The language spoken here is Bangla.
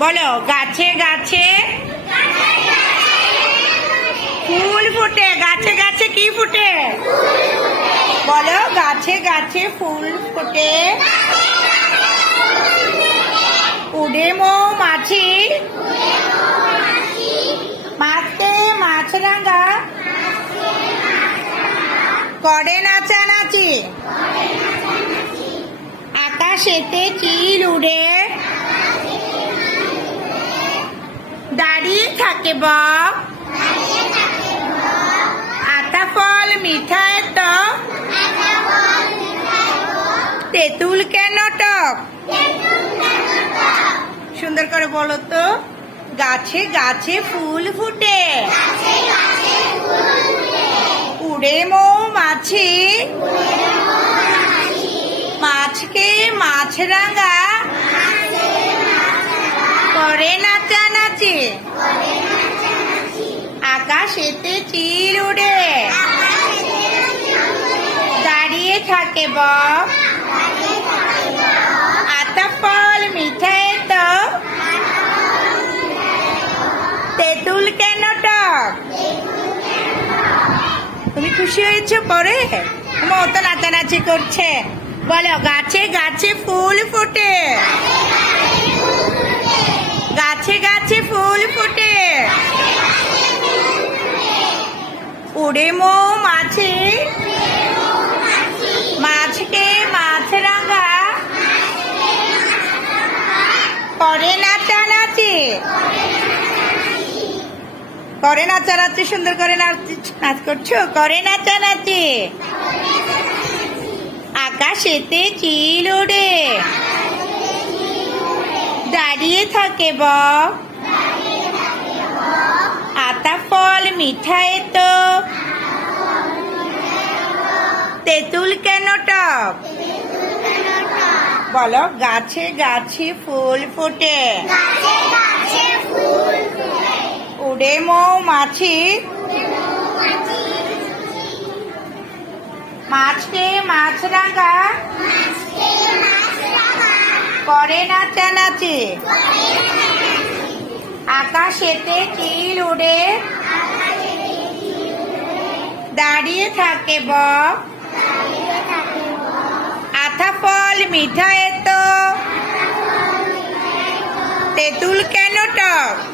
বলো গাছে গাছে ফুল ফুটে। গাছে গাছে কি ফুটে? বলো গাছে গাছে ফুল ফুটে। উড়ে মৌমাছি মাছতে মাছরাঙা করে নাচানাচি। আকাশেতে চিল উড়ে দাঁড়িয়ে থাকে বক। আতা ফল মিঠাই তো তেঁতুল কেন টক? সুন্দর করে বলো তো। গাছে গাছে ফুল ফুটে। উড়ে মৌমাছি মাছকে মাছরাঙা করে নাচানাচি। আকাশেতে চিল উড়ে দাঁড়িয়ে থাকে বক। আতা ফল মিঠাই তো তেঁতুল কেন টক? তুমি খুশি হয়েছো পরে? তোমার তো নাচানাচি করছে। বলো গাছে গাছে ফুল ফুটে। গাছে গাছে ফুল ফুটে। উড়ে মৌমাছি মাছকে মাছরাঙা করে নাচানাচি। করে নাচানাচি। সুন্দর করে নাচ করছো। করে নাচানাচি। আকাশেতে চিল ওড়ে দাঁড়িয়ে থাকে বক। আতা ফল মিঠাই তো তেঁতুল কেন টক? বলো গাছে গাছে ফুল ফোটে। উড়ে মৌমাছি মাছকে মাছরাঙা করে নাচানাচি। আকাশেতে চিল উড়ে দাঁড়িয়ে থাকে বক। আতা ফল মিঠাই তো তেঁতুল কেন টক?